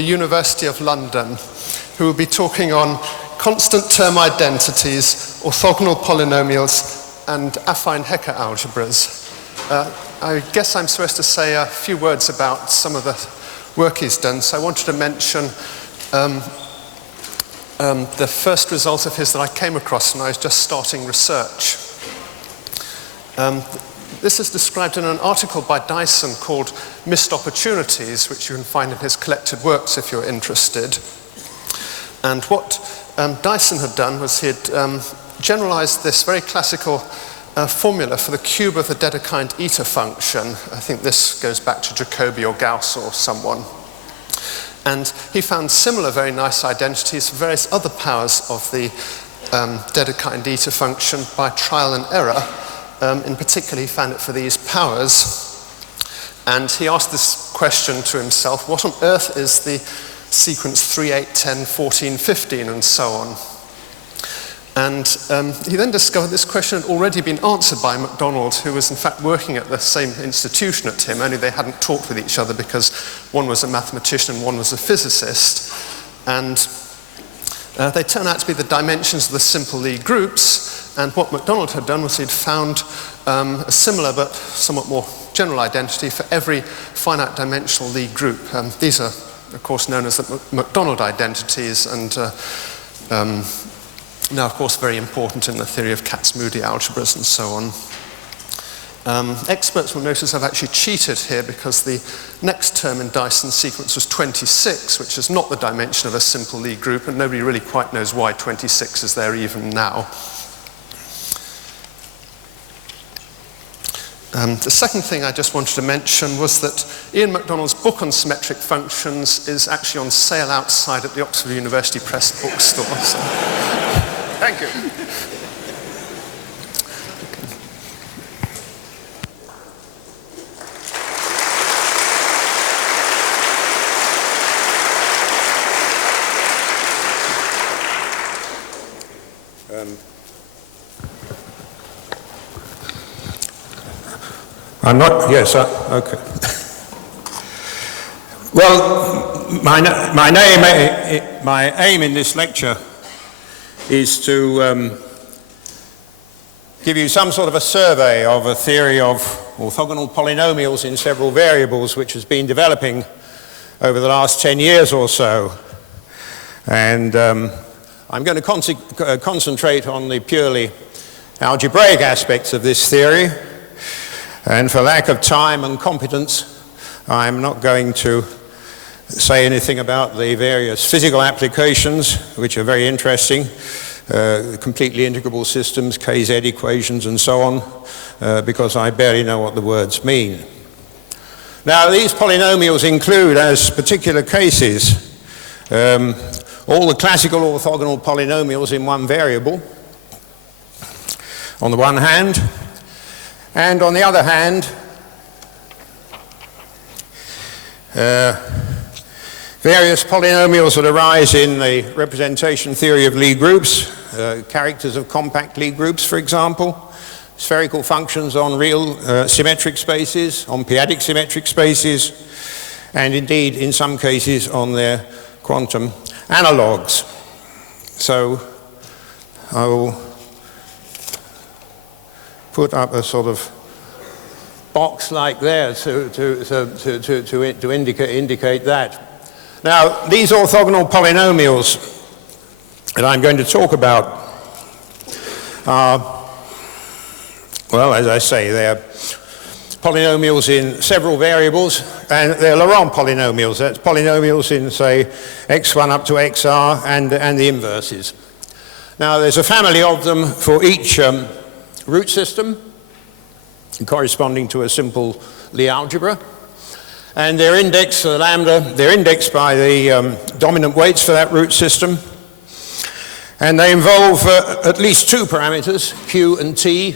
the University of London, who will be talking on constant term identities, orthogonal polynomials, and affine Hecke algebras. I guess I'm supposed to say a few words about some of the work he's done, so I wanted to mention the first result of his that I came across when I was just starting research. This is described in an article by Dyson called Missed Opportunities, which you can find in his collected works if you're interested. And what Dyson had done was he had generalized this very classical formula for the cube of the Dedekind eta function. I think this goes back to Jacobi or Gauss or someone. And he found similar very nice identities for various other powers of the Dedekind eta function by trial and error. In particular, he found it for these powers. And he asked this question to himself: what on earth is the sequence 3, 8, 10, 14, 15, and so on? And he then discovered this question had already been answered by Macdonald, who was in fact working at the same institution at him, only they hadn't talked with each other because one was a mathematician and one was a physicist. And they turn out to be the dimensions of the simple Lie groups. And what Macdonald had done was he'd found a similar but somewhat more general identity for every finite dimensional Lie group. These are, of course, known as the Mcdonald Identities, and now, of course, very important in the theory of Kac-Moody algebras and so on. Experts will notice I've actually cheated here because the next term in Dyson's sequence was 26, which is not the dimension of a simple Lie group, and nobody really quite knows why 26 is there even now. The second thing I just wanted to mention was that Ian Macdonald's book on symmetric functions is actually on sale outside at the Oxford University Press bookstore. So. Thank you. I'm not, yes, okay. Well, my aim in this lecture is to give you some sort of a survey of a theory of orthogonal polynomials in several variables which has been developing over the last 10 years or so. And I'm going to concentrate on the purely algebraic aspects of this theory. And for lack of time and competence, I'm not going to say anything about the various physical applications, which are very interesting, completely integrable systems, KZ equations, and so on, because I barely know what the words mean. Now, these polynomials include, as particular cases, all the classical orthogonal polynomials in one variable, on the one hand, and on the other hand, various polynomials that arise in the representation theory of Lie groups, characters of compact Lie groups, for example, spherical functions on real symmetric spaces, on p-adic symmetric spaces, and indeed, in some cases, on their quantum analogues. So I will put up a sort of box like there to indicate that. Now, these orthogonal polynomials that I'm going to talk about are, well, as I say, they're polynomials in several variables, and they're Laurent polynomials. That's polynomials in, say, x1 up to xr and the inverses. Now, there's a family of them for each root system corresponding to a simple Lie algebra, and they're indexed for lambda, they're indexed by the dominant weights for that root system, and they involve at least two parameters, q and t.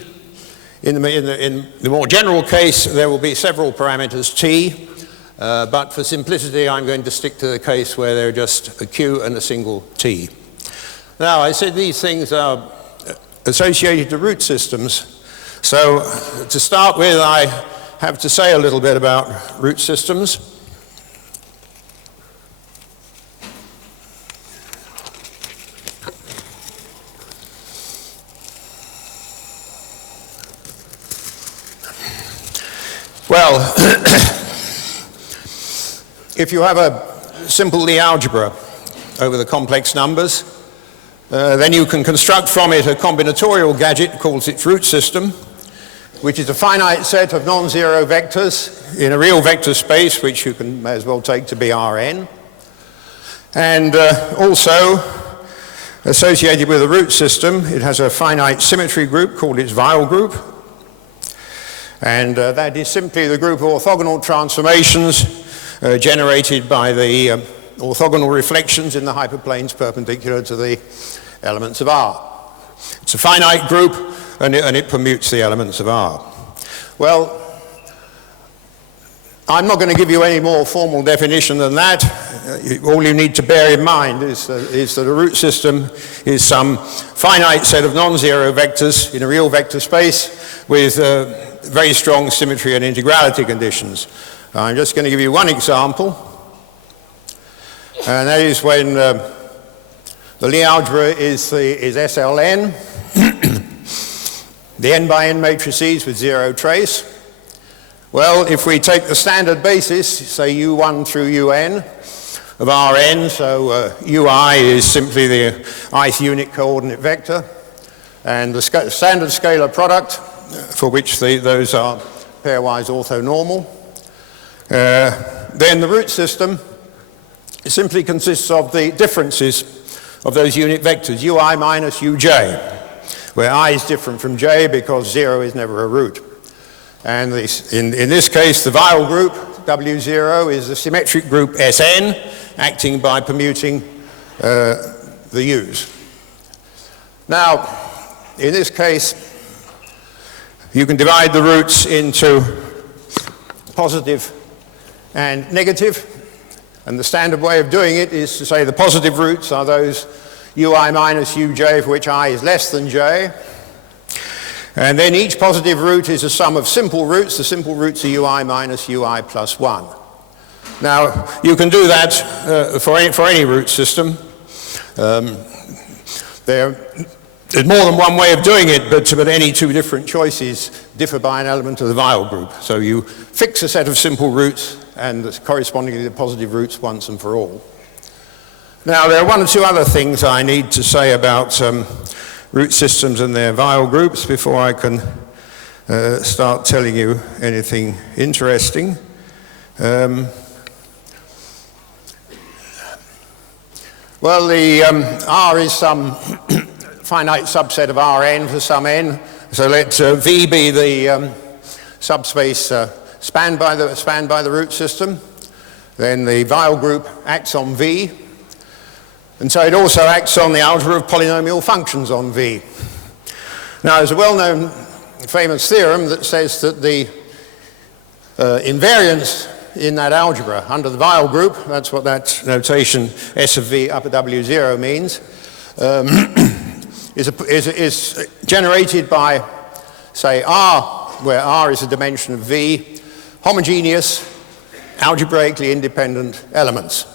In the more general case, there will be several parameters t, but for simplicity I'm going to stick to the case where there are just a q and a single t. Now, I said these things are associated to root systems. So to start with, I have to say a little bit about root systems. Well, if you have a simple Lie algebra over the complex numbers, then you can construct from it a combinatorial gadget called its root system, which is a finite set of non-zero vectors in a real vector space, which you may as well take to be Rn. And also, associated with the root system, it has a finite symmetry group called its Weyl group. And that is simply the group of orthogonal transformations generated by the orthogonal reflections in the hyperplanes perpendicular to the elements of R. It's a finite group, and it permutes the elements of R. Well, I'm not going to give you any more formal definition than that. All you need to bear in mind is that a root system is some finite set of non-zero vectors in a real vector space with very strong symmetry and integrality conditions. I'm just going to give you one example, and that is when the Lie algebra is SLN, the n by n matrices with zero trace. Well, if we take the standard basis, say u1 through un of Rn, so ui is simply the ith unit coordinate vector, and the standard scalar product, for which those are pairwise orthonormal, then the root system simply consists of the differences of those unit vectors, ui minus uj, where I is different from j because 0 is never a root. And in this case, the Weyl group, W0, is the symmetric group Sn, acting by permuting the u's. Now, in this case, you can divide the roots into positive and negative, and the standard way of doing it is to say the positive roots are those ui minus uj for which I is less than j, and then each positive root is a sum of simple roots. The simple roots are ui minus ui plus 1. Now, you can do that for any root system. There's more than one way of doing it, but any two different choices differ by an element of the Weyl group. So you fix a set of simple roots and correspondingly the positive roots once and for all. Now, there are one or two other things I need to say about root systems and their Weyl groups before I can start telling you anything interesting. Well, the R is some finite subset of Rn for some n. So let V be the subspace spanned by the root system. Then the Weyl group acts on V. And so it also acts on the algebra of polynomial functions on V. Now, there's a well-known famous theorem that says that the invariance in that algebra under the Weyl group, that's what that notation S of V upper W0 means, is generated by, say, R, where R is a dimension of V, homogeneous, algebraically independent elements.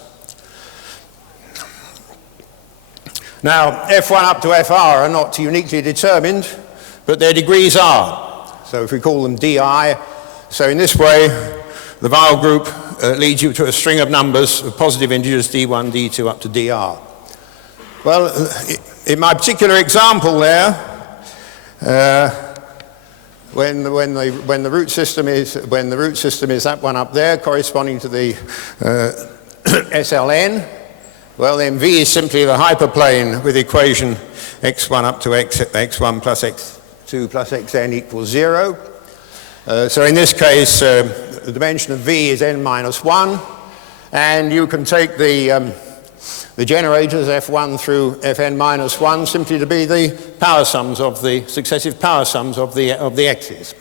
Now, F1 up to Fr are not uniquely determined, but their degrees are. So if we call them Di, so in this way, the Weyl group leads you to a string of numbers of positive integers D1, D2 up to Dr. Well, in my particular example there, when the root system is that one up there corresponding to the SLN, well, then V is simply the hyperplane with the equation x1 up to x1 plus x2 plus xn equals 0. So in this case, the dimension of V is n minus 1, and you can take the generators F1 through Fn minus 1 simply to be the power sums of the successive power sums of the x's,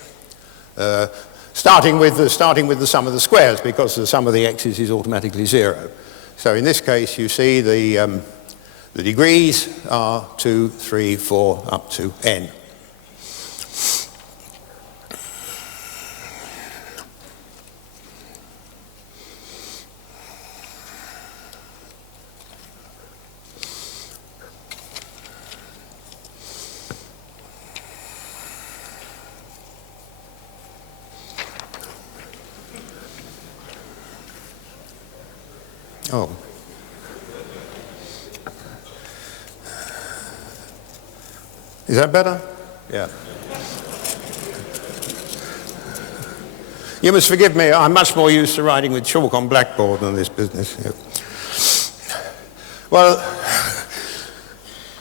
starting with the sum of the squares, because the sum of the x's is automatically 0. So in this case, you see the degrees are 2, 3, 4 up to n. Oh. Is that better? Yeah. You must forgive me, I'm much more used to writing with chalk on blackboard than this business. Yeah. Well,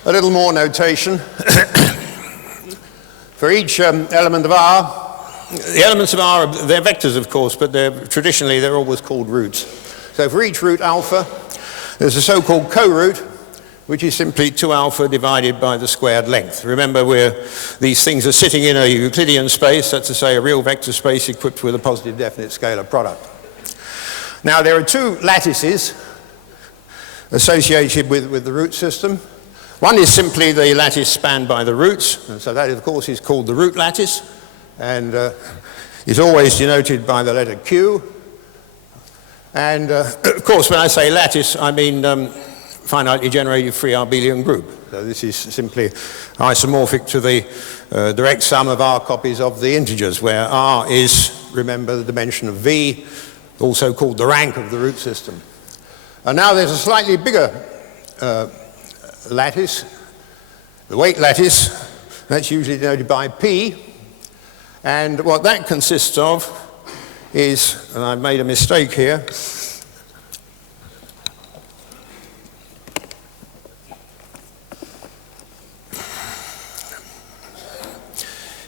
a little more notation. For each element of R, the elements of R, they're vectors of course, but traditionally they're always called roots. So for each root alpha, there's a so-called co-root, which is simply 2 alpha divided by the squared length. Remember, these things are sitting in a Euclidean space, that's to say a real vector space equipped with a positive definite scalar product. Now there are 2 lattices associated with the root system. One is simply the lattice spanned by the roots, and so that of course is called the root lattice, and is always denoted by the letter Q. And of course when I say lattice I mean finitely generated free abelian group. So this is simply isomorphic to the direct sum of R copies of the integers, where R is, remember, the dimension of V, also called the rank of the root system. And now there's a slightly bigger lattice, the weight lattice, that's usually denoted by P, and what that consists of is, and I've made a mistake here,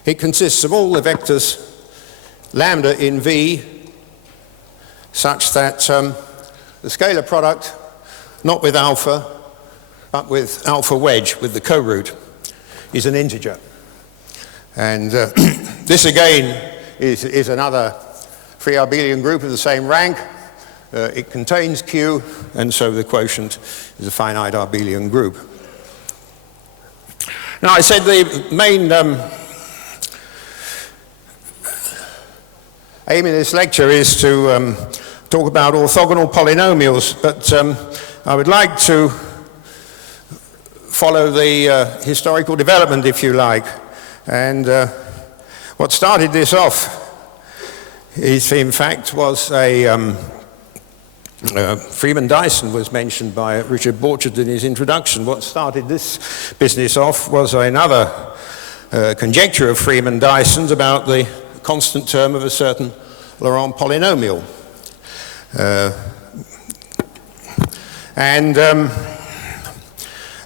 it consists of all the vectors lambda in V such that the scalar product, not with alpha, but with alpha wedge, with the co-root, is an integer. And this again is another free abelian group of the same rank. It contains Q, and so the quotient is a finite abelian group. Now I said the main aim in this lecture is to talk about orthogonal polynomials, but I would like to follow the historical development, if you like. And what started this off is, in fact, was a Freeman Dyson was mentioned by Richard Borcherds in his introduction. What started this business off was another conjecture of Freeman Dyson's about the constant term of a certain Laurent polynomial.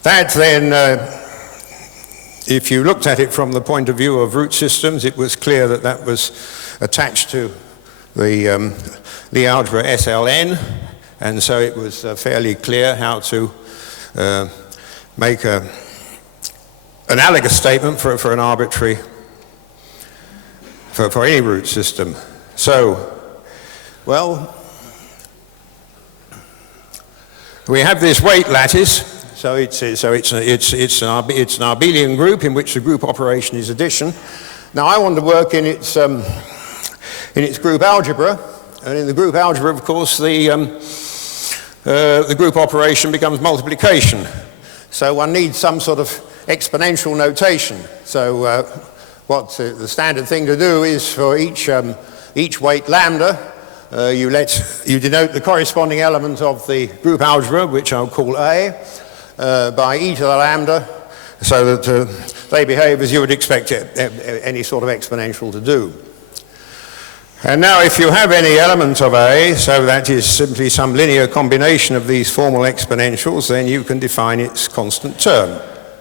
That then, if you looked at it from the point of view of root systems, it was clear that that was attached to the Lie algebra SLN, and so it was fairly clear how to make an analogous statement for an arbitrary, for any root system. So, well, we have this weight lattice, so it's an abelian group in which the group operation is addition. Now I want to work in its group algebra, and in the group algebra, of course, the group operation becomes multiplication. So one needs some sort of exponential notation. So what the standard thing to do is for each weight lambda, you denote the corresponding element of the group algebra, which I'll call A, by e to the lambda, so that they behave as you would expect any sort of exponential to do. And now if you have any element of A, so that is simply some linear combination of these formal exponentials, then you can define its constant term,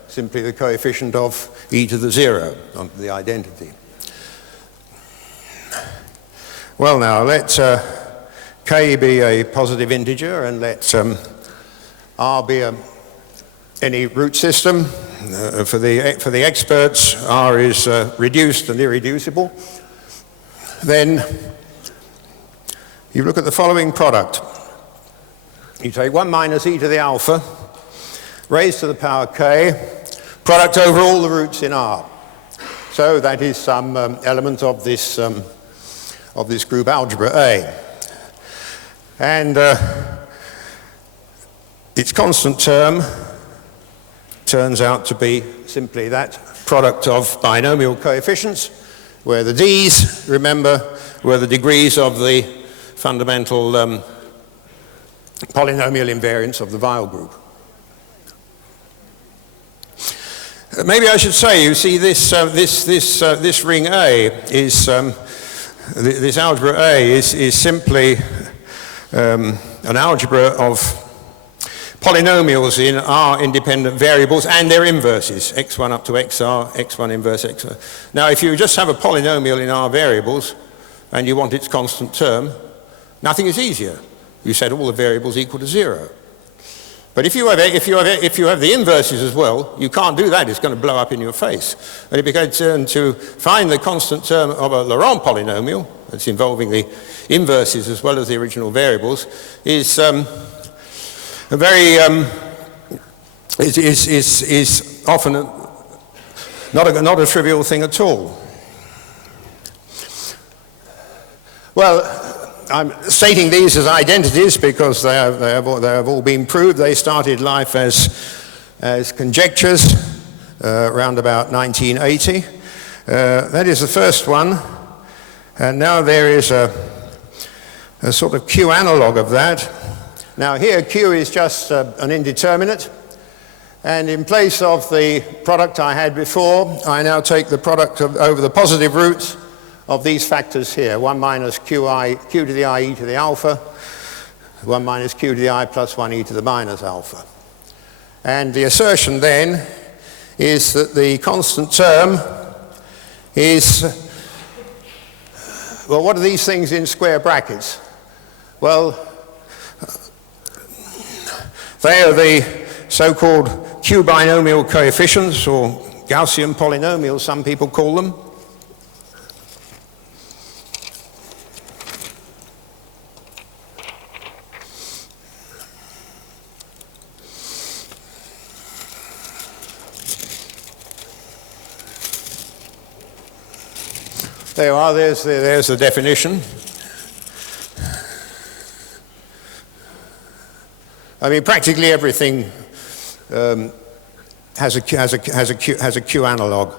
simply the coefficient of e to the 0 on the identity. Well now, let k be a positive integer, and let r be any root system. For the experts, r is reduced and irreducible. Then you look at the following product. You take 1 minus e to the alpha, raised to the power k, product over all the roots in R. So that is some element of this group algebra A. And its constant term turns out to be simply that product of binomial coefficients, where the d's, remember, were the degrees of the fundamental polynomial invariants of the Weyl group. Maybe I should say, you see, this ring A is, this algebra A is simply an algebra of polynomials in R independent variables and their inverses, x1 up to xr, x1 inverse xr. Now, if you just have a polynomial in R variables and you want its constant term, nothing is easier. You set all the variables equal to 0. But if you have the inverses as well, you can't do that. It's going to blow up in your face. And it becomes to find the constant term of a Laurent polynomial, that's involving the inverses as well as the original variables, is is often not a trivial thing at all. Well, I'm stating these as identities because they have all been proved. They started life as conjectures around about 1980. That is the first one. And now there is a sort of Q analog of that. Now here Q is just an indeterminate. And in place of the product I had before, I now take the product over the positive roots of these factors here, 1 minus q to the I e to the alpha, 1 minus q to the I plus 1 e to the minus alpha. And the assertion then is that the constant term is, well, what are these things in square brackets? Well, they are the so-called Q binomial coefficients, or Gaussian polynomials, some people call them. There you are, there's the definition. I mean, practically everything has a Q analog,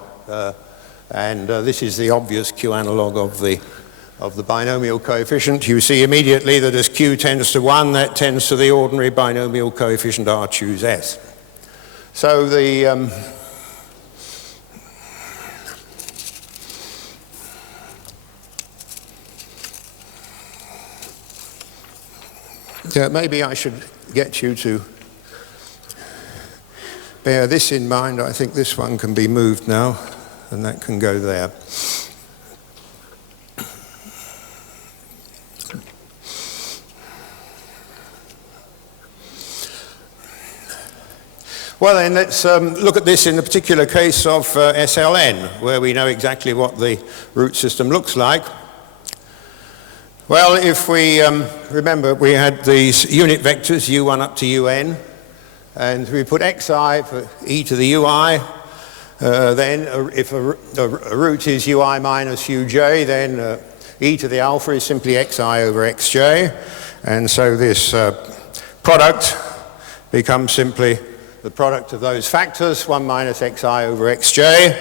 and this is the obvious Q analog of the binomial coefficient. You see immediately that as Q tends to 1, that tends to the ordinary binomial coefficient R choose S. So the maybe I should get you to bear this in mind. I think this one can be moved now, and that can go there. Well then, let's look at this in the particular case of SLN, where we know exactly what the root system looks like. Well, if we remember, we had these unit vectors, u1 up to un, and we put xi for e to the ui. Then if a root is ui minus uj, then e to the alpha is simply xi over xj. And so this product becomes simply the product of those factors, 1 minus xi over xj,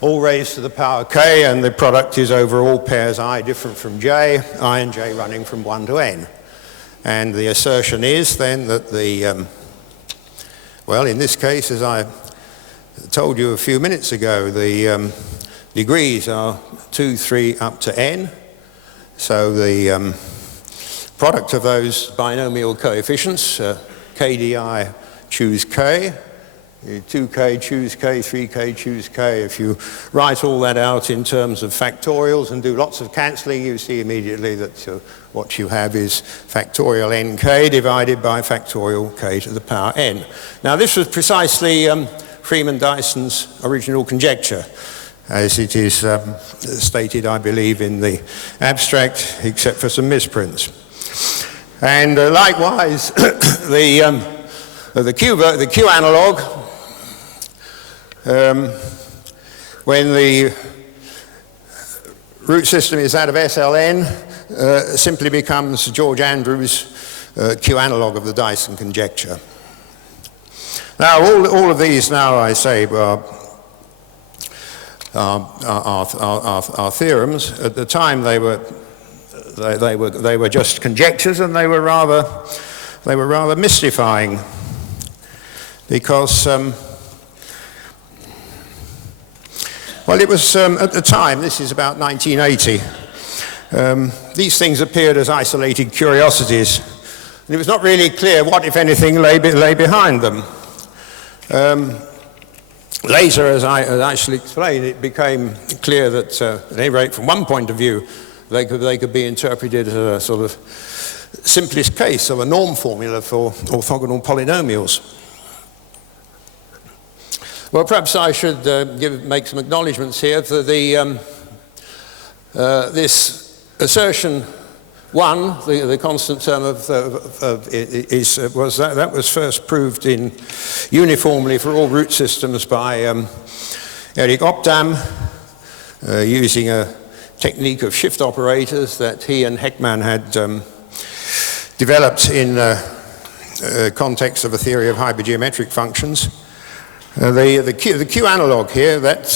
all raised to the power k, and the product is over all pairs I different from j, I and j running from 1 to n. And the assertion is then that the, well, in this case, as I told you a few minutes ago, the degrees are 2, 3 up to n. So the product of those binomial coefficients, kdi choose k, 2k choose k, 3k choose k. If you write all that out in terms of factorials and do lots of cancelling, you see immediately that what you have is factorial nk divided by factorial k to the power n. Now this was precisely Freeman-Dyson's original conjecture, as it is stated, I believe, in the abstract, except for some misprints. And likewise, the Q analog, when the root system is that of SLN, simply becomes George Andrews' Q analog of the Dyson conjecture. Now, all of these now, I say, are theorems. At the time, they were just conjectures, and they were rather they were rather mystifying because, well, it was at the time, this is about 1980, these things appeared as isolated curiosities, and it was not really clear what, if anything, lay behind them. Later, as I shall explain, it became clear that, at any rate from one point of view, they could be interpreted as a sort of simplest case of a norm formula for orthogonal polynomials. Well, perhaps I should make some acknowledgements here for the this assertion 1, the constant term that was first proved in uniformly for all root systems by Erik Opdam using a technique of shift operators that he and Hecke had developed in context of a theory of hypergeometric functions. The Q analog here, that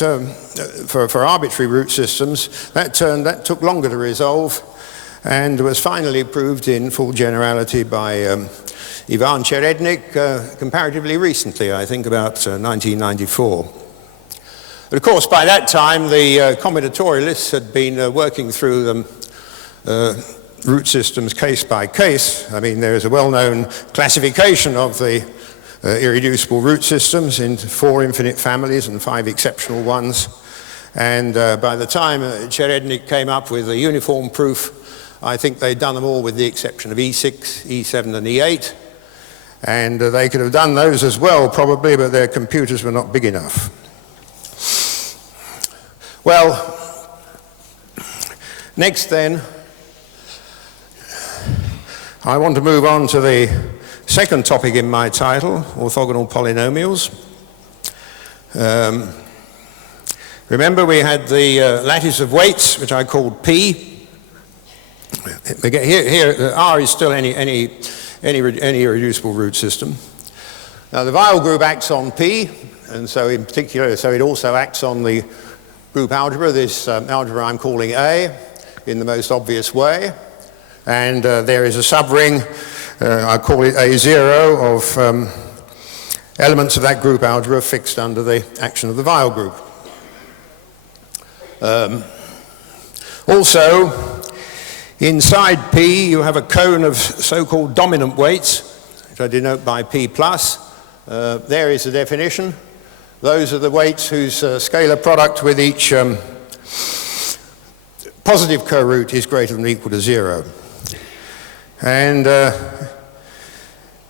for arbitrary root systems, that took longer to resolve and was finally proved in full generality by Ivan Cherednik comparatively recently, I think about 1994. But of course, by that time, the combinatorialists had been working through them root systems case by case. I mean, there is a well-known classification of the irreducible root systems into 4 infinite families and 5 exceptional ones. And by the time Cherednik came up with a uniform proof, I think they'd done them all with the exception of E6, E7, and E8. And they could have done those as well, probably, but their computers were not big enough. Well, next then, I want to move on to the second topic in my title, orthogonal polynomials. Remember we had the lattice of weights, which I called P. Here R is still any irreducible root system. Now the Weyl group acts on P, and so in particular, so it also acts on the group algebra, this algebra I'm calling A, in the most obvious way. And there is a subring, I call it A0, of elements of that group algebra fixed under the action of the Weyl group. Also, inside P, you have a cone of so-called dominant weights, which I denote by P+. There is the definition. Those are the weights whose scalar product with each positive co-root is greater than or equal to 0. And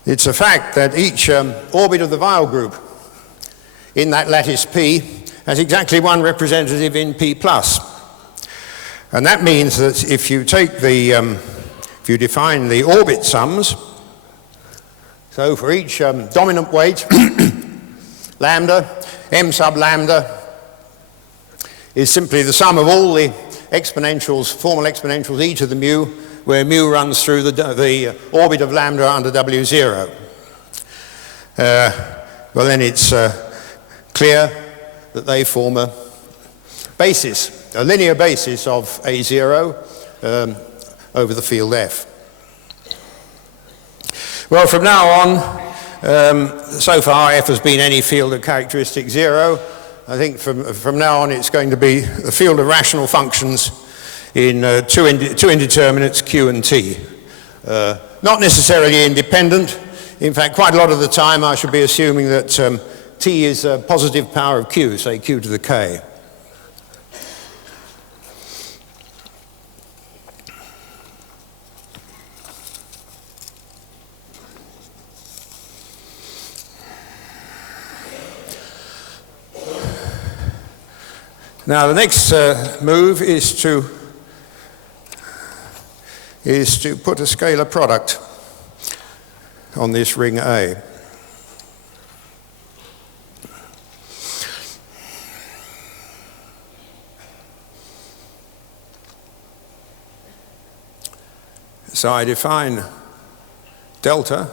it's a fact that each orbit of the Weyl group in that lattice P has exactly one representative in P+. And that means that if you take the, if you define the orbit sums, so for each dominant weight, lambda, m sub lambda is simply the sum of all the exponentials, formal exponentials e to the mu, where mu runs through the orbit of lambda under W0. Well, then it's clear that they form a basis, a linear basis of A0 over the field F. Well, from now on, so far F has been any field of characteristic 0. I think from now on it's going to be the field of rational functions in two indeterminates Q and T. Not necessarily independent. In fact, quite a lot of the time I should be assuming that T is a positive power of Q, say Q to the K. Now the next move is to put a scalar product on this ring A. So I define delta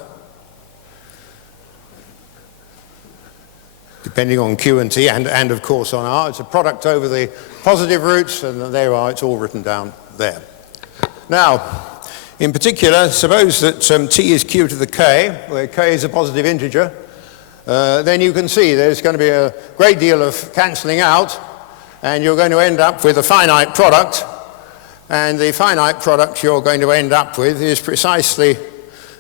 depending on Q and T, and of course on R. It's a product over the positive roots, and there you are, it's all written down there. Now, In particular, suppose that t is q to the k, where k is a positive integer, then you can see there's going to be a great deal of cancelling out, and you're going to end up with a finite product, and the finite product you're going to end up with is precisely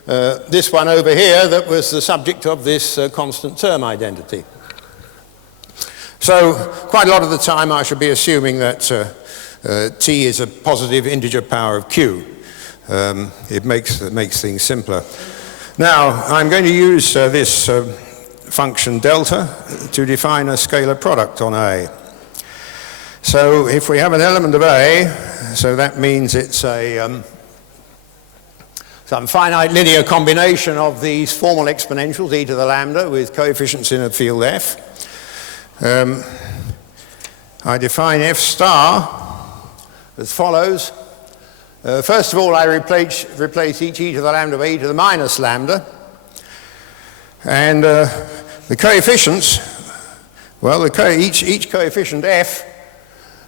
this one over here that was the subject of this constant term identity. So quite a lot of the time I should be assuming that t is a positive integer power of q. It makes things simpler. Now, I'm going to use this function delta to define a scalar product on A. So if we have an element of A, so that means it's some finite linear combination of these formal exponentials, e to the lambda, with coefficients in a field f. I define f star as follows. First of all, I replace each e to the lambda by e to the minus lambda. And the coefficients, well, each coefficient f,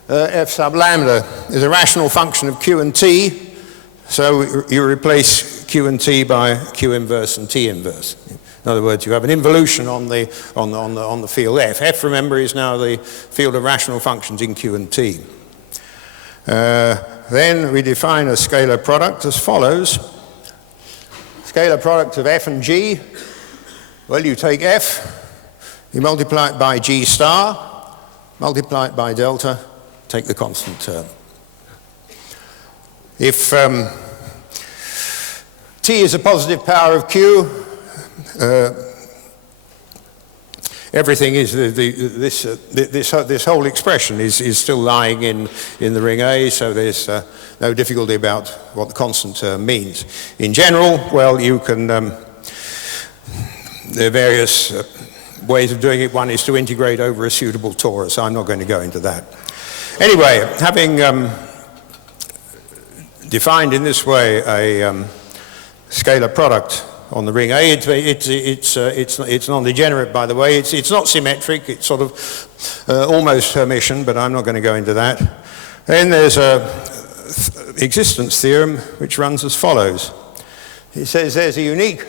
f sub lambda, is a rational function of q and t. So you replace q and t by q inverse and t inverse. In other words, you have an involution on the field f. F, remember, is now the field of rational functions in q and t. Then we define a scalar product as follows. Scalar product of f and g. Well, you take f, you multiply it by g star, multiply it by delta, take the constant term. If t is a positive power of q, everything is this whole expression is still lying in the ring A, so there's no difficulty about what the constant term means. In general, well, you can there are various ways of doing it. One is to integrate over a suitable torus. I'm not going to go into that. Anyway, having defined in this way a scalar product on the ring A, it's non-degenerate, by the way. It's not symmetric. It's sort of almost Hermitian, but I'm not going to go into that. Then there's a existence theorem which runs as follows. It says there's a unique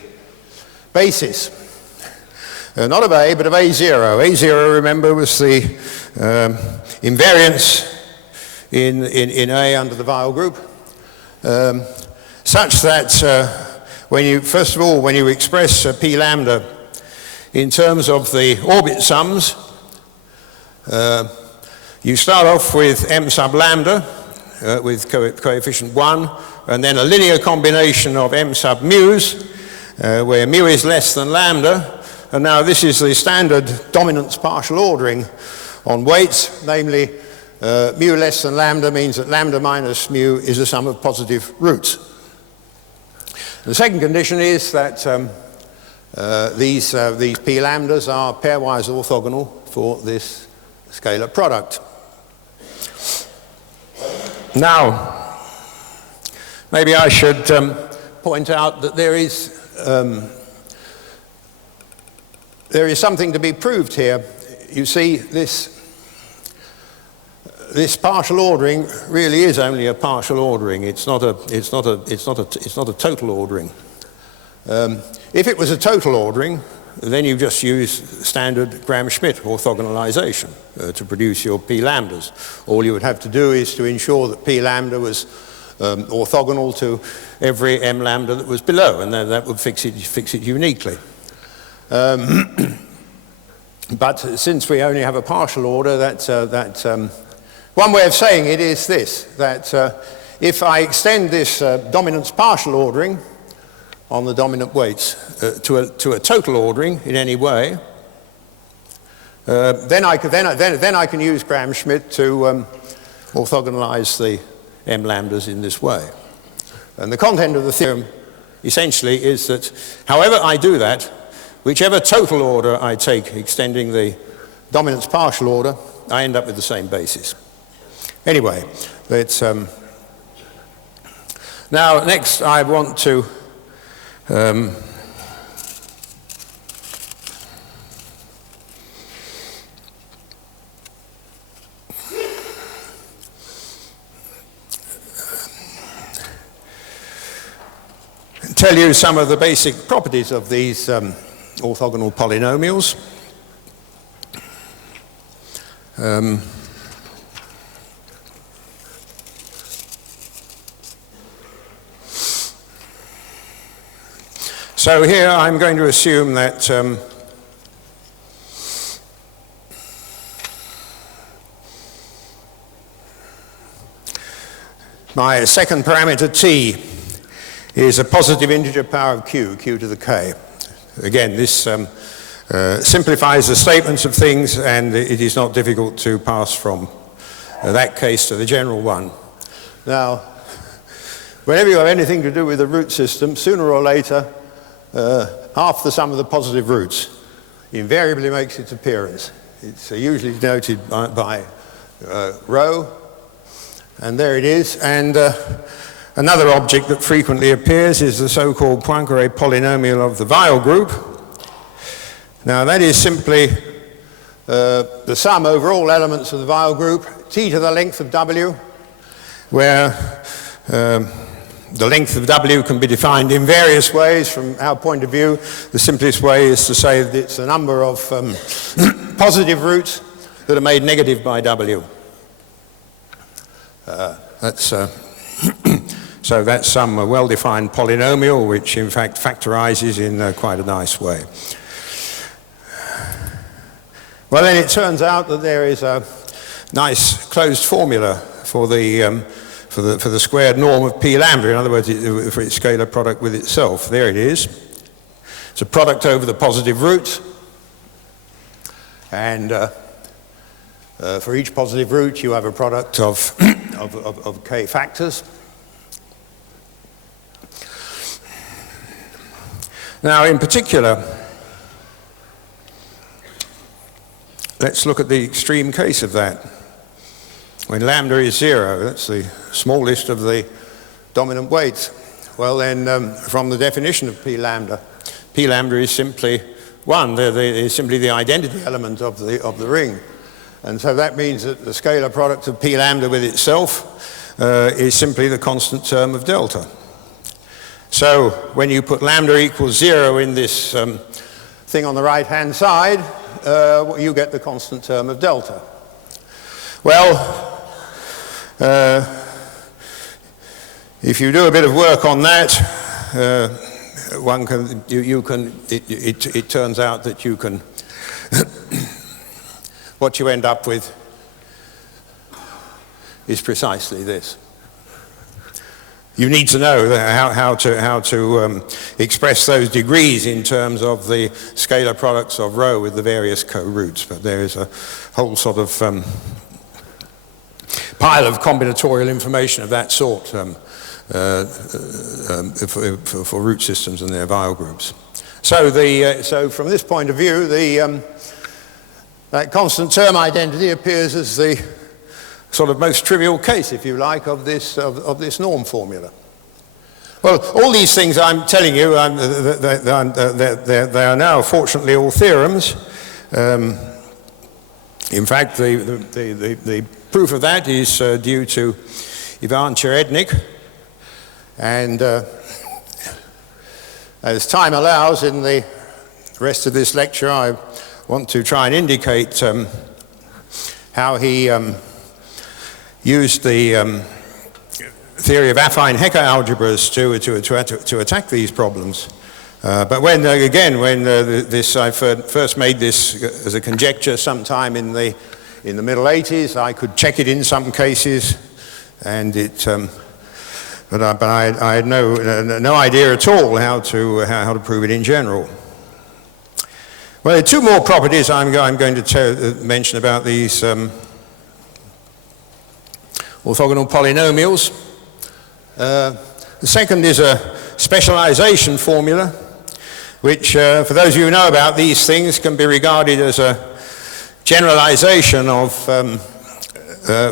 basis, not of A, but of A0. A0, remember, was the invariance in A under the Weyl group, such that first of all, when you express p lambda in terms of the orbit sums, you start off with m sub lambda with coefficient 1, and then a linear combination of m sub mu's, where mu is less than lambda. And now this is the standard dominance partial ordering on weights, namely mu less than lambda means that lambda minus mu is a sum of positive roots. The second condition is that these p lambdas are pairwise orthogonal for this scalar product. Now, maybe I should point out that there is something to be proved here. You see, this partial ordering really is only a partial ordering. It's not a total ordering. If it was a total ordering, then you just use standard Gram-Schmidt orthogonalization to produce your p lambdas. All you would have to do is to ensure that p lambda was orthogonal to every m lambda that was below, and then that would fix it uniquely. But since we only have a partial order, one way of saying it is this, that if I extend this dominance partial ordering on the dominant weights to a total ordering in any way, then I can use Gram-Schmidt to orthogonalize the m lambdas in this way. And the content of the theorem essentially is that however I do that, whichever total order I take extending the dominance partial order, I end up with the same basis. Anyway, let's now next I want to tell you some of the basic properties of these orthogonal polynomials. So here I'm going to assume that my second parameter t is a positive integer power of q to the k. Again, this simplifies the statements of things, and it is not difficult to pass from that case to the general one. Now, whenever you have anything to do with the root system, sooner or later, half the sum of the positive roots invariably makes its appearance. It's usually denoted by rho, and there it is. And another object that frequently appears is the so-called Poincare polynomial of the Weyl group. Now that is simply the sum over all elements of the Weyl group, t to the length of w, where the length of w can be defined in various ways. From our point of view, the simplest way is to say that it's the number of positive roots that are made negative by w. So that's some well-defined polynomial, which in fact factorizes in quite a nice way. Well, then it turns out that there is a nice closed formula for the squared norm of p lambda. In other words, for its scalar product with itself. There it is. It's a product over the positive roots, and for each positive root you have a product of k factors. Now, in particular, let's look at the extreme case of that. When lambda is 0, that's the smallest of the dominant weights. Well then, from the definition of p lambda is simply 1. It's simply the identity element of the ring. And so that means that the scalar product of p lambda with itself is simply the constant term of delta. So when you put lambda equals 0 in this thing on the right-hand side, you get the constant term of delta. Well, if you do a bit of work on that, it turns out that you can, what you end up with is precisely this. You need to know how to express those degrees in terms of the scalar products of rho with the various co-roots, but there is a whole sort of pile of combinatorial information of that sort for root systems and their Weyl groups. So from this point of view, that constant term identity appears as the sort of most trivial case, if you like, of this norm formula. Well, all these things I'm telling you, they are now fortunately all theorems. In fact, the proof of that is due to Ivan Cherednik, and as time allows in the rest of this lecture, I want to try and indicate how he used the theory of affine Hecke algebras to attack these problems. But when I first made this as a conjecture sometime in the middle 80s, I could check it in some cases, and but I had no idea at all how to prove it in general. Well, there are two more properties I'm going to mention about these orthogonal polynomials. The second is a specialization formula, which, for those of you who know about these things, can be regarded as a generalization of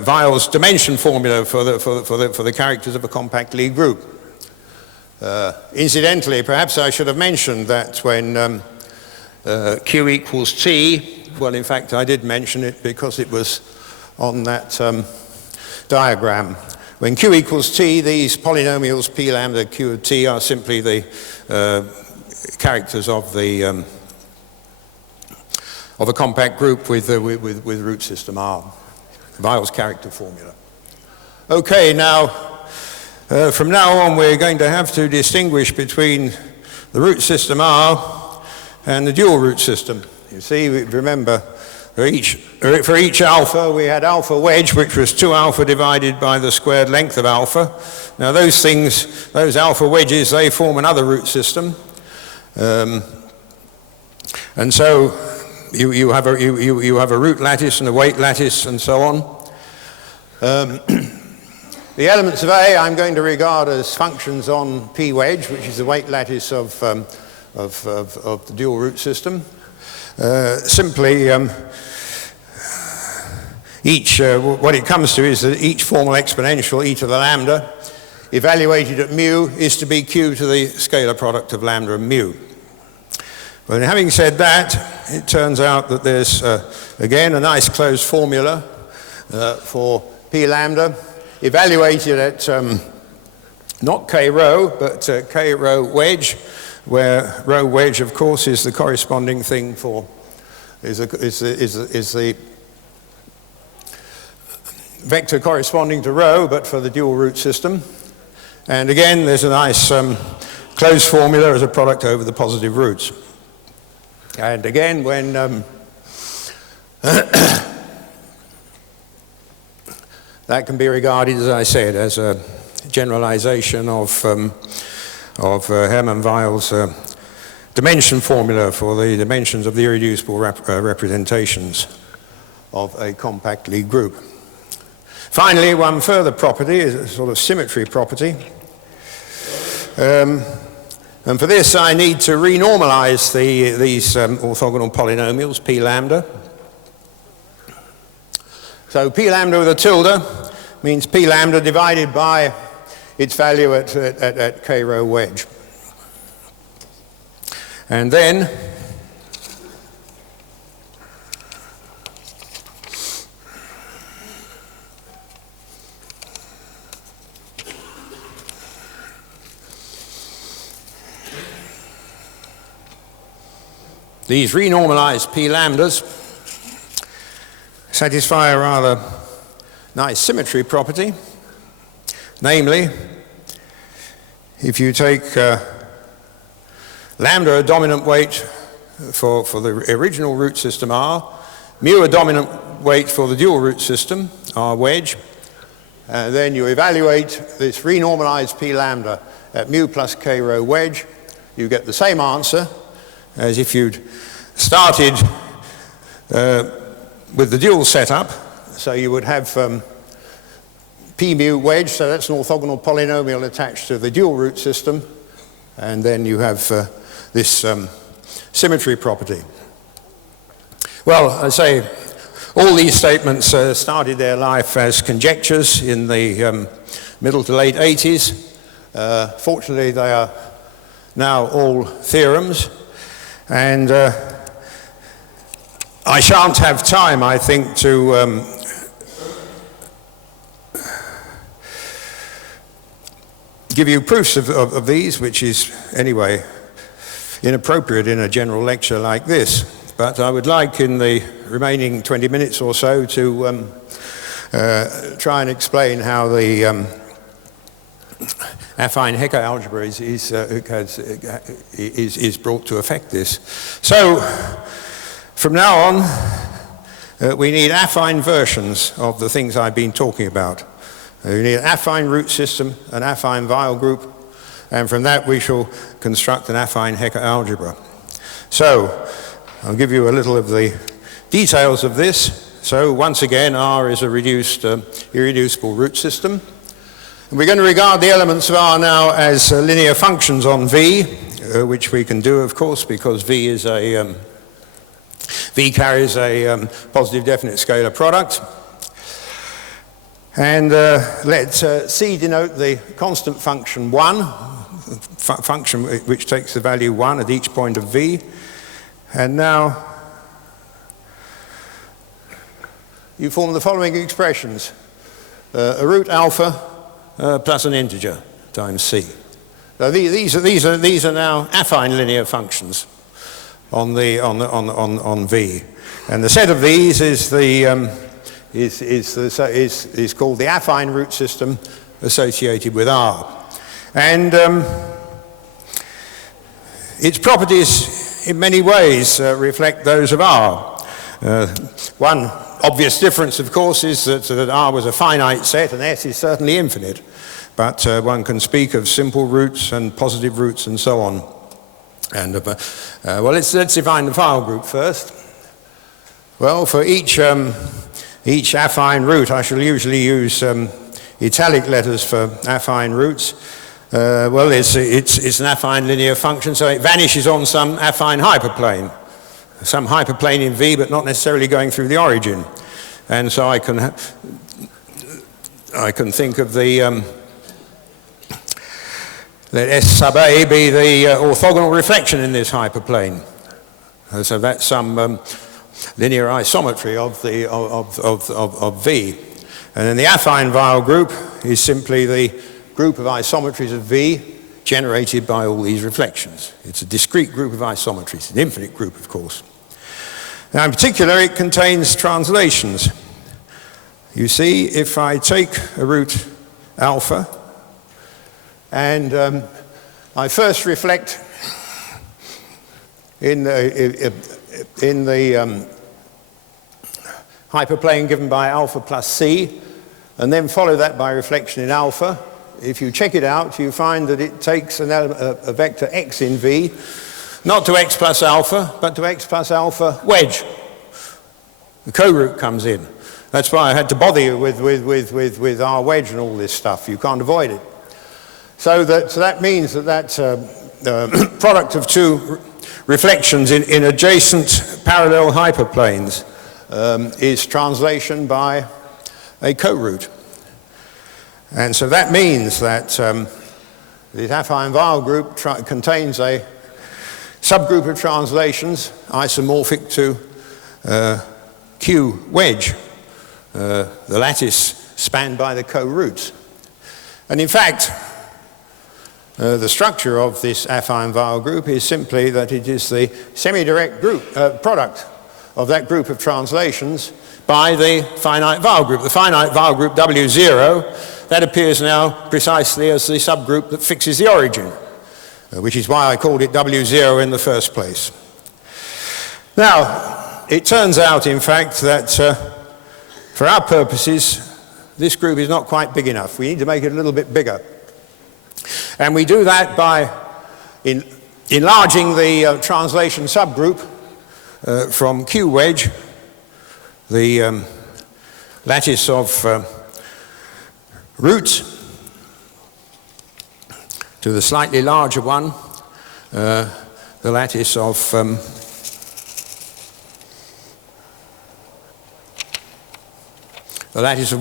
Weyl's dimension formula for the characters of a compact Lie group. Incidentally, perhaps I should have mentioned that when Q equals T, well, in fact, I did mention it because it was on that diagram when q equals t, these polynomials p lambda q of t are simply the characters of the of a compact group with root system R. Weil's character formula. Okay, now from now on we're going to have to distinguish between the root system R and the dual root system. You see, remember, for each alpha we had alpha wedge, which was 2 alpha divided by the squared length of alpha. Now those things, those alpha wedges, they form another root system. And so you have a root lattice and a weight lattice and so on. The elements of A I'm going to regard as functions on P wedge, which is the weight lattice of the dual root system. Simply, what it comes to is that each formal exponential, e to the lambda, evaluated at mu, is to be q to the scalar product of lambda and mu. But having said that, it turns out that there's, again, a nice closed formula for p lambda, evaluated at not k rho, but k rho wedge, where rho wedge, of course, is the corresponding thing for, is the vector corresponding to rho, but for the dual root system. And again, there's a nice closed formula as a product over the positive roots. And again, when that can be regarded, as I said, as a generalization of Hermann Weil's dimension formula for the dimensions of the irreducible representations of a compact Lie group. Finally, one further property is a sort of symmetry property. And for this, I need to renormalize these orthogonal polynomials, p lambda. So p lambda with a tilde means p lambda divided by its value at k rho wedge. And then these renormalized p lambdas satisfy a rather nice symmetry property. Namely, if you take lambda a dominant weight for the original root system R, mu a dominant weight for the dual root system, R wedge, and then you evaluate this renormalized p lambda at mu plus k rho wedge, you get the same answer as if you'd started with the dual setup. So you would have p mu wedge, so that's an orthogonal polynomial attached to the dual root system, and then you have this symmetry property. Well, I say all these statements started their life as conjectures in the middle to late 80s. Fortunately, they are now all theorems, and I shan't have time, I think, to give you proofs of these, which is, anyway, inappropriate in a general lecture like this. But I would like, in the remaining 20 minutes or so, to try and explain how the affine Hecke algebra is brought to affect this. So, from now on, we need affine versions of the things I've been talking about. We need an affine root system, an affine Weil group, and from that we shall construct an affine Hecke algebra. So, I'll give you a little of the details of this. So, once again, R is a reduced, irreducible root system. And we're going to regard the elements of R now as linear functions on V, which we can do, of course, because V is a V carries a positive definite scalar product. And let C denote the constant function 1, function which takes the value 1 at each point of V. And now you form the following expressions. A root alpha plus an integer times c. So these are now affine linear functions on V, and the set of these is called the affine root system associated with R, and its properties in many ways reflect those of R. One obvious difference, of course, is that R was a finite set and S is certainly infinite. But one can speak of simple roots and positive roots and so on. And well, let's define the file group first. Well, for each affine root, I shall usually use italic letters for affine roots. Well, it's an affine linear function, so it vanishes on some affine hyperplane. Some hyperplane in V, but not necessarily going through the origin. And so I can think of the let S sub A be the orthogonal reflection in this hyperplane. So that's some linear isometry of V. And then the affine Weyl group is simply the group of isometries of V generated by all these reflections. It's a discrete group of isometries, an infinite group, of course. Now, in particular, it contains translations. You see, if I take a root alpha, and I first reflect in the hyperplane given by alpha plus c, and then follow that by reflection in alpha. If you check it out, you find that it takes a vector x in V, not to x plus alpha, but to x plus alpha wedge. The co-root comes in. That's why I had to bother you with R wedge and all this stuff. You can't avoid it. So that means that product of two reflections in adjacent parallel hyperplanes is translation by a co-root. And so that means that the affine Weyl group contains a subgroup of translations isomorphic to Q wedge, the lattice spanned by the co-roots. And in fact, the structure of this affine Weyl group is simply that it is the semi-direct group product of that group of translations by the finite Weyl group. The finite Weyl group W0, that appears now precisely as the subgroup that fixes the origin, which is why I called it W0 in the first place. Now, it turns out, in fact, that for our purposes, this group is not quite big enough. We need to make it a little bit bigger. And we do that by enlarging the translation subgroup from Q wedge, the lattice of roots, to the slightly larger one, the lattice of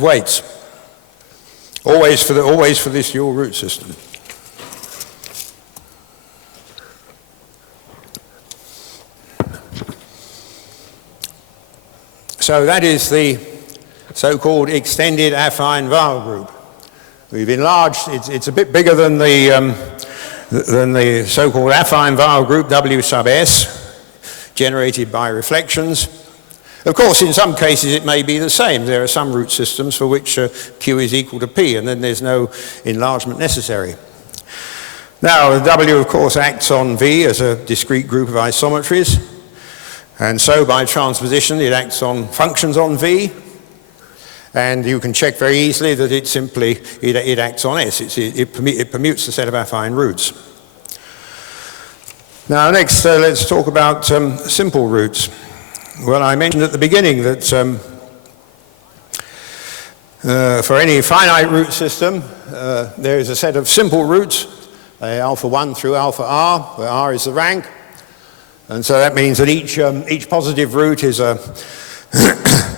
weights. Always for this dual root system. So that is the so-called extended affine Weyl group. We've enlarged, it's a bit bigger than the so-called affine Weyl group W sub S, generated by reflections. Of course, in some cases it may be the same. There are some root systems for which Q is equal to P, and then there's no enlargement necessary. Now, the W, of course, acts on V as a discrete group of isometries, and so by transposition it acts on functions on V, and you can check very easily that it simply acts on S. It permutes the set of affine roots. Now, next, let's talk about simple roots. Well, I mentioned at the beginning that for any finite root system, there is a set of simple roots, alpha 1 through alpha R, where R is the rank. And so that means that each positive root is a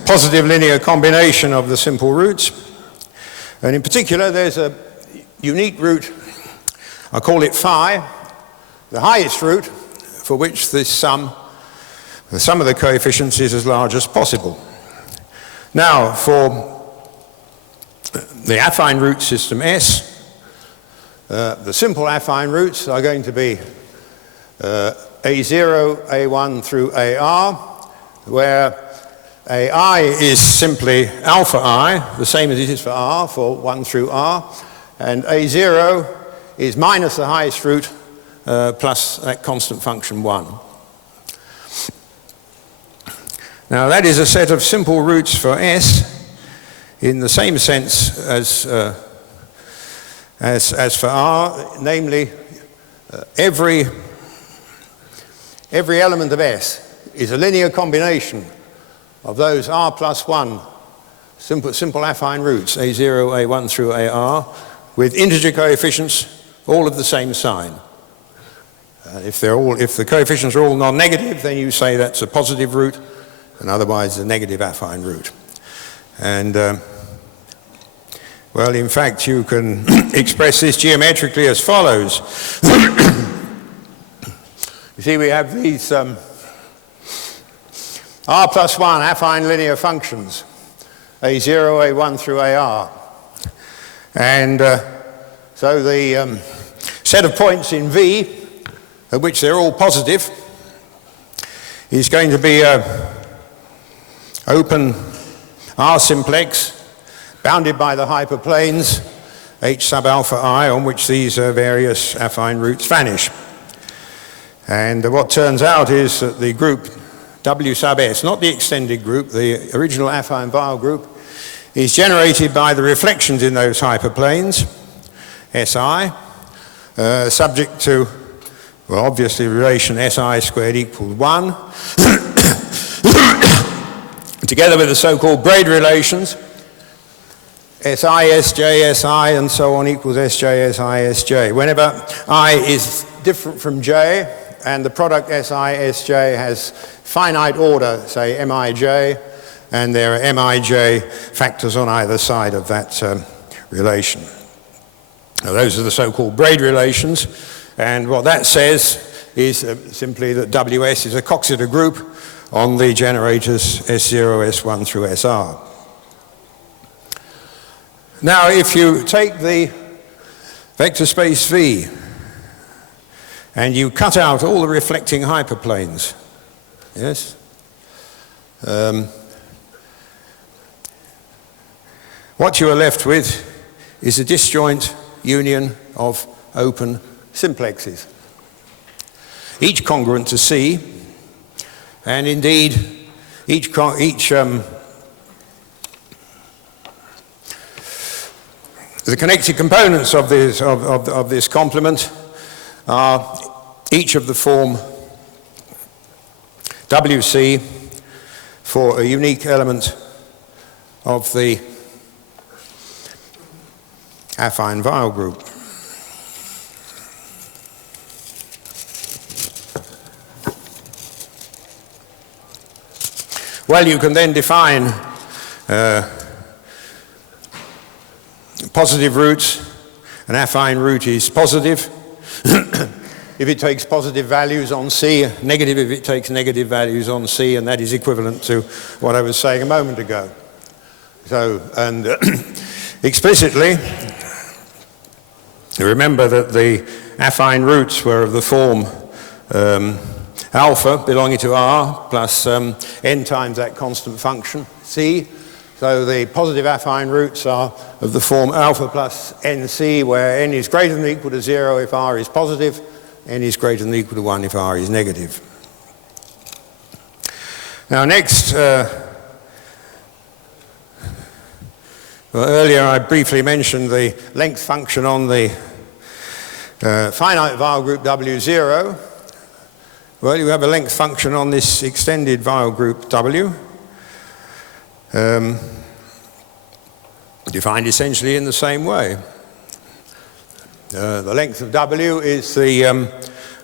positive linear combination of the simple roots. And in particular, there's a unique root, I call it phi, the highest root, for which the sum of the coefficients is as large as possible. Now, for the affine root system S. The simple affine roots are going to be A0, A1 through AR, where AI is simply alpha I, the same as it is for R, for 1 through R, and A0 is minus the highest root plus that constant function 1. Now that is a set of simple roots for S in the same sense as for R, namely every element of S is a linear combination of those R plus 1 simple affine roots, A0, A1 through AR, with integer coefficients all of the same sign. If the coefficients are all non-negative, then you say that's a positive root, and otherwise a negative affine root. And well, in fact, you can express this geometrically as follows. You see, we have these R plus 1 affine linear functions, A0, A1 through AR. And so the set of points in V, at which they're all positive, is going to be an open R simplex bounded by the hyperplanes H sub alpha I, on which these various affine roots vanish. And what turns out is that the group W sub S, not the extended group, the original affine Weyl group, is generated by the reflections in those hyperplanes, SI, subject to, well, obviously relation SI squared equals 1, together with the so-called Braid relations, SI, SJ, SI, and so on equals SJ, SI, SJ. Whenever I is different from J, and the product SI, SJ has finite order, say Mij, and there are Mij factors on either side of that relation. Now, those are the so-called Braid relations, and what that says is simply that WS is a Coxeter group on the generators S0, S1 through SR. Now, if you take the vector space V and you cut out all the reflecting hyperplanes, yes, what you are left with is a disjoint union of open simplexes, each congruent to C, and indeed the connected components of this complement are each of the form WC for a unique element of the affine Weyl group. Well, you can then define positive roots. An affine root is positive if it takes positive values on C, negative if it takes negative values on C, and that is equivalent to what I was saying a moment ago. So, and explicitly, remember that the affine roots were of the form alpha belonging to R plus n times that constant function, C. So the positive affine roots are of the form alpha plus nc, where n is greater than or equal to 0 if R is positive, n is greater than or equal to 1 if R is negative. Now next, well, earlier I briefly mentioned the length function on the finite Weyl group W0. Well, you have a length function on this extended Weyl group W, defined essentially in the same way. The length of W is the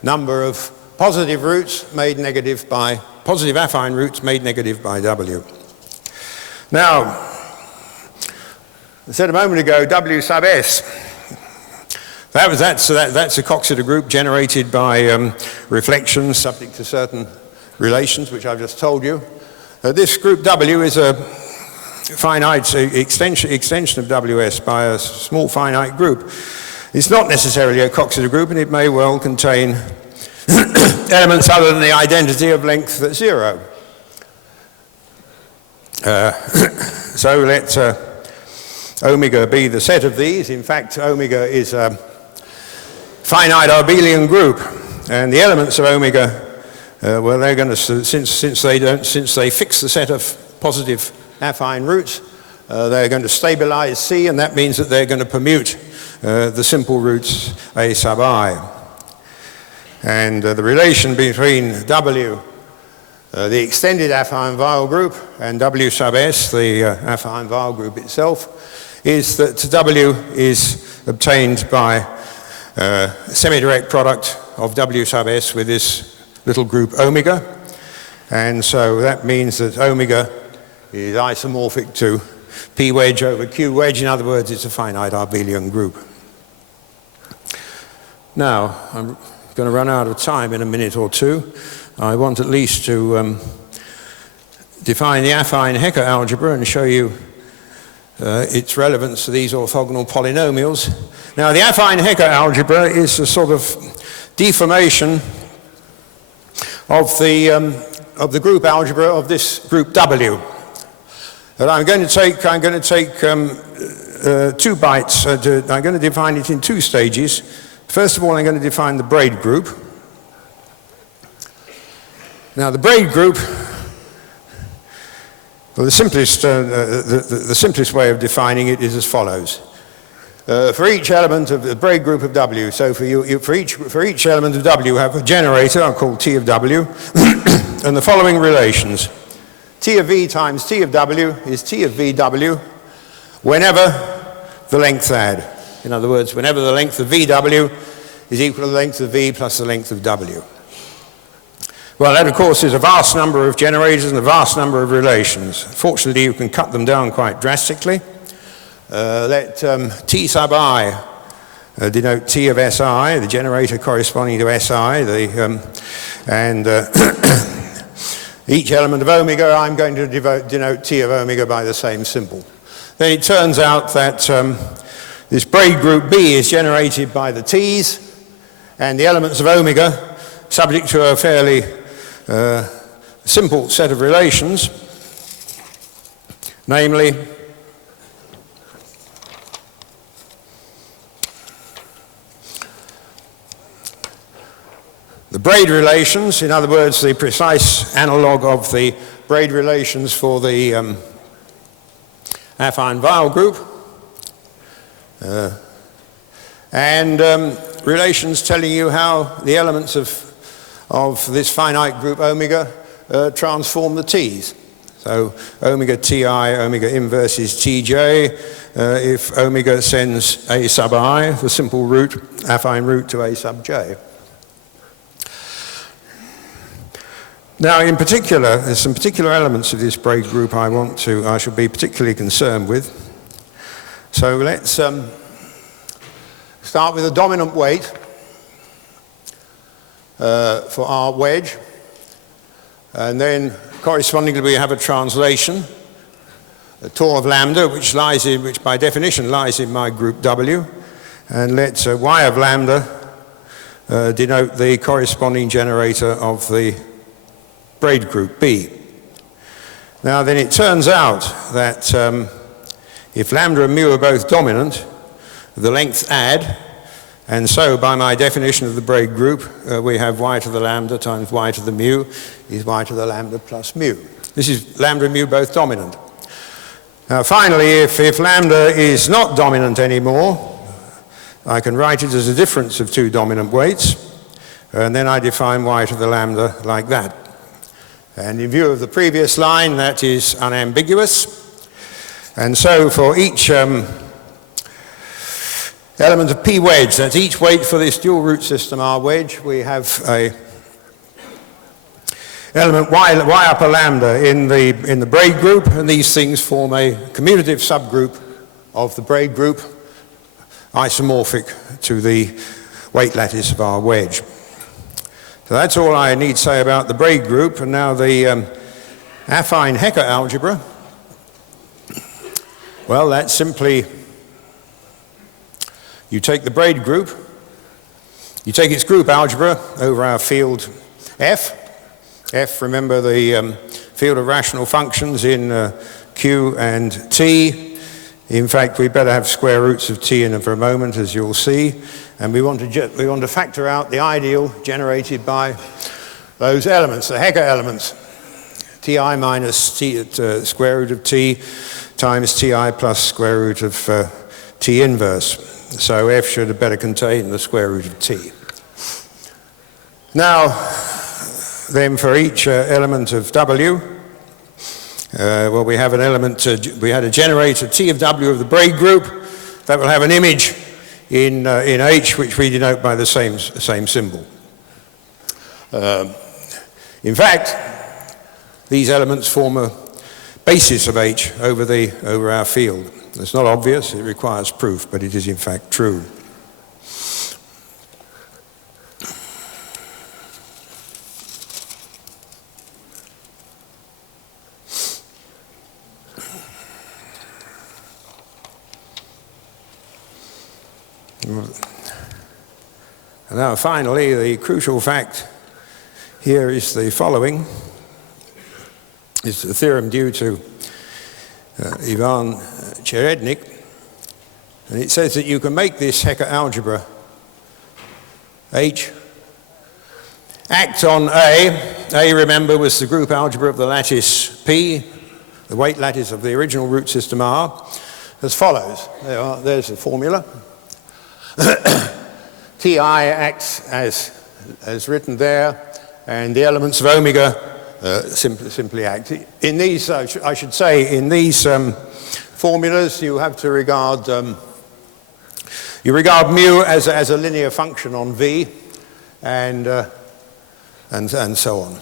number of positive roots made negative by, positive affine roots made negative by W. Now, I said a moment ago, W sub S. That's a Coxeter group generated by reflections subject to certain relations, which I've just told you. This group W is a finite extension of WS by a small finite group. It's not necessarily a Coxeter group, and it may well contain elements other than the identity of length 0. So let omega be the set of these. In fact, omega is a finite abelian group, and the elements of omega, well, they're going to, since they fix the set of positive affine roots, they're going to stabilize C, and that means that they're going to permute the simple roots A sub I. And the relation between W, the extended affine Weyl group, and W sub S, the affine Weyl group itself, is that W is obtained by a semi-direct product of W sub S with this little group omega. And so that means that omega is isomorphic to P wedge over Q wedge. In other words, it's a finite abelian group. Now, I'm going to run out of time in a minute or two. I want at least to define the affine Hecke algebra and show you its relevance to these orthogonal polynomials. Now, the affine Hecke algebra is a sort of deformation of the group algebra of this group W. And I'm going to take 2 bites. I'm going to define it in 2 stages. First of all, I'm going to define the Braid group. Now, the Braid group, well, the simplest way of defining it is as follows. For each element of the Braid group of W, so for each element of W, you have a generator, I'll call T of W, and the following relations. T of V times T of W is T of VW whenever the length add. In other words, whenever the length of VW is equal to the length of V plus the length of W. Well, that, of course, is a vast number of generators and a vast number of relations. Fortunately, you can cut them down quite drastically. Let T sub I denote T of SI, the generator corresponding to SI, and each element of omega, I'm going to denote T of omega by the same symbol. Then it turns out that this Braid group B is generated by the T's, and the elements of omega, subject to a fairly simple set of relations, namely the Braid relations, in other words, the precise analog of the Braid relations for the affine Weyl group, and relations telling you how the elements of this finite group omega transform the T's. So omega Ti, omega inverse is Tj, if omega sends A sub I, the simple root, affine root to A sub j. Now, in particular, there's some particular elements of this Braid group I should be particularly concerned with. So let's start with the dominant weight for our wedge, and then correspondingly we have a translation, a tau of lambda, which by definition lies in my group W, and let y of lambda denote the corresponding generator of the Braid group B. Now then, it turns out that if lambda and mu are both dominant, the lengths add, and so by my definition of the Braid group, we have y to the lambda times y to the mu is y to the lambda plus mu. This is lambda and mu both dominant. Now finally, if lambda is not dominant anymore, I can write it as a difference of 2 dominant weights, and then I define y to the lambda like that. And in view of the previous line, that is unambiguous. And so for each element of P wedge, that's each weight for this dual root system R wedge, we have a element y upper lambda in the Braid group, and these things form a commutative subgroup of the Braid group, isomorphic to the weight lattice of our wedge. So that's all I need to say about the Braid group, and now the affine Hecke algebra. Well, that's simply, you take the Braid group, you take its group algebra over our field F. F, remember the field of rational functions in Q and T. In fact, we better have square roots of T in it for a moment, as you'll see. And we want to factor out the ideal generated by those elements, the Hecke elements. Ti minus T at square root of T times Ti plus square root of T inverse. So F should better contain the square root of T. Now, then for each element of W, well, we have an element, we had a generator T of W of the Braid group that will have an image in H, which we denote by the same symbol. In fact, these elements form a basis of H over our field. It's not obvious, it requires proof, but it is in fact true. And now finally, the crucial fact here is the following. It's the theorem due to Ivan Cherednik, and it says that you can make this Hecke algebra H act on A. A, remember, was the group algebra of the lattice P, the weight lattice of the original root system R, as follows. There's the formula. Ti acts as written there, and the elements of omega simply act. In these, I should say, in these formulas, you have to regard mu as a linear function on V, and so on.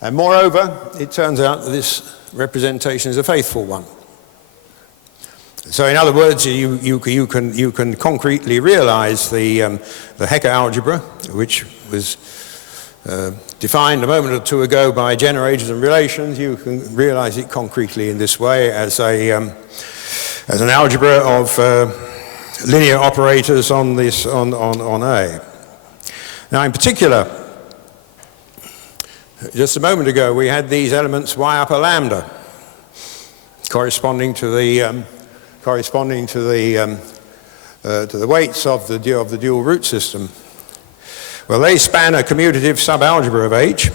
And moreover, it turns out that this representation is a faithful one. So in other words, you can concretely realize the Hecke algebra, which was defined a moment or two ago by generators and relations. You can realize it concretely in this way as an algebra of linear operators on A. Now, in particular, just a moment ago, we had these elements y upper lambda corresponding to the weights of the dual root system. Well, they span a commutative subalgebra of H,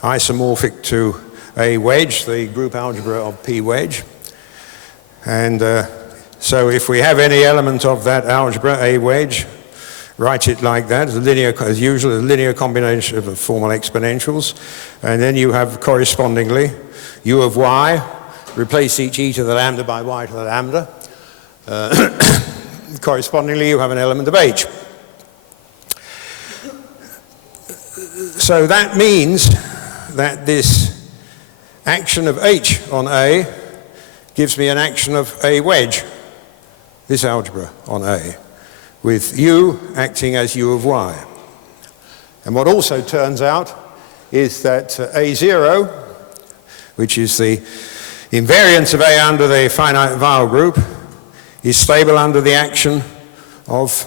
isomorphic to A wedge, the group algebra of P wedge. And so if we have any element of that algebra, A wedge, write it like that, as usual, a linear combination of formal exponentials. And then you have correspondingly u of y, replace each e to the lambda by y to the lambda. Correspondingly, you have an element of H. So that means that this action of H on A gives me an action of A wedge, this algebra on A, with u acting as u of y. And what also turns out is that A0, which is the invariance of A under the finite vowel group, is stable under the action of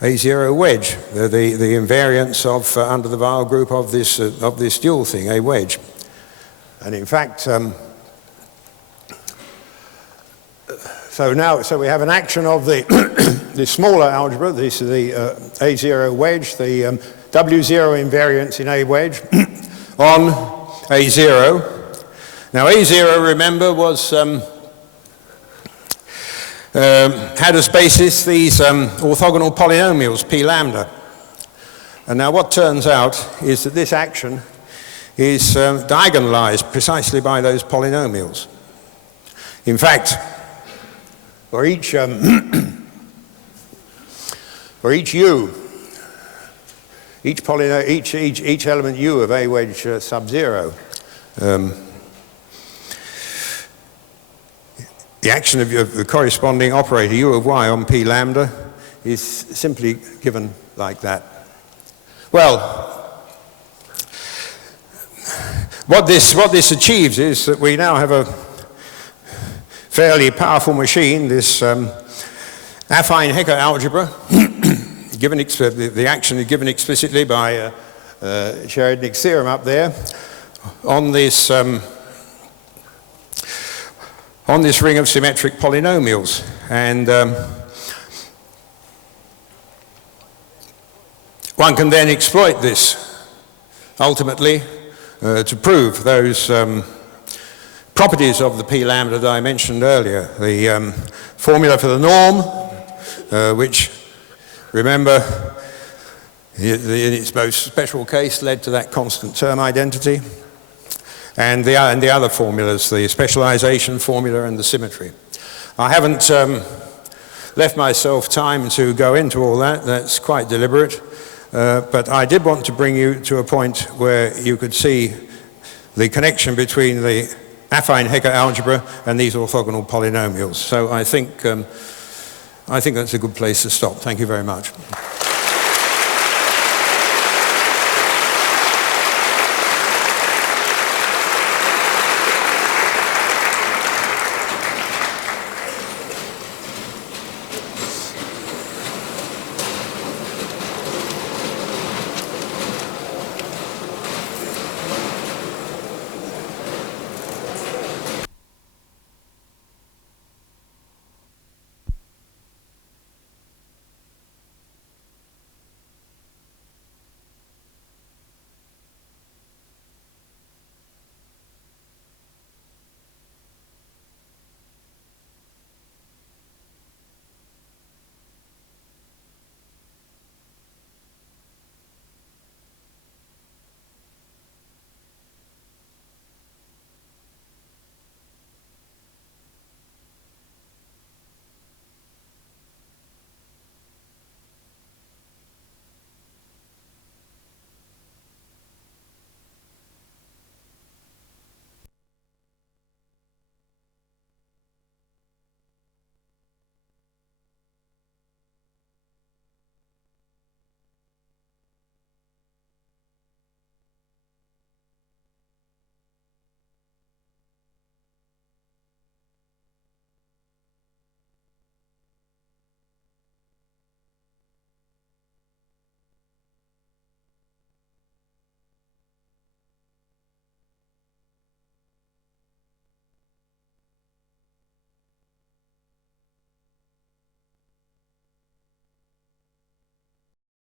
A0 wedge, the invariance of under the vowel group of this dual thing, A wedge. And in fact, so we have an action of the the smaller algebra. This is the A0 wedge, the W0 invariance in A wedge on A0. Now A0, remember, was had as basis these orthogonal polynomials, P lambda. And now what turns out is that this action is diagonalized precisely by those polynomials. In fact, for each u, each element u of A wedge sub 0, the action of the corresponding operator u of y on P lambda is simply given like that. Well, what this achieves is that we now have a fairly powerful machine, this affine Hecke algebra, the action is given explicitly by Cherednik's theorem up there, on this ring of symmetric polynomials. And one can then exploit this, ultimately, to prove those properties of the P lambda that I mentioned earlier. The formula for the norm, which, remember, in its most special case, led to that constant term identity. And the other formulas, the specialization formula and the symmetry. I haven't left myself time to go into all that. That's quite deliberate. But I did want to bring you to a point where you could see the connection between the affine Hecke algebra and these orthogonal polynomials. So I think that's a good place to stop. Thank you very much.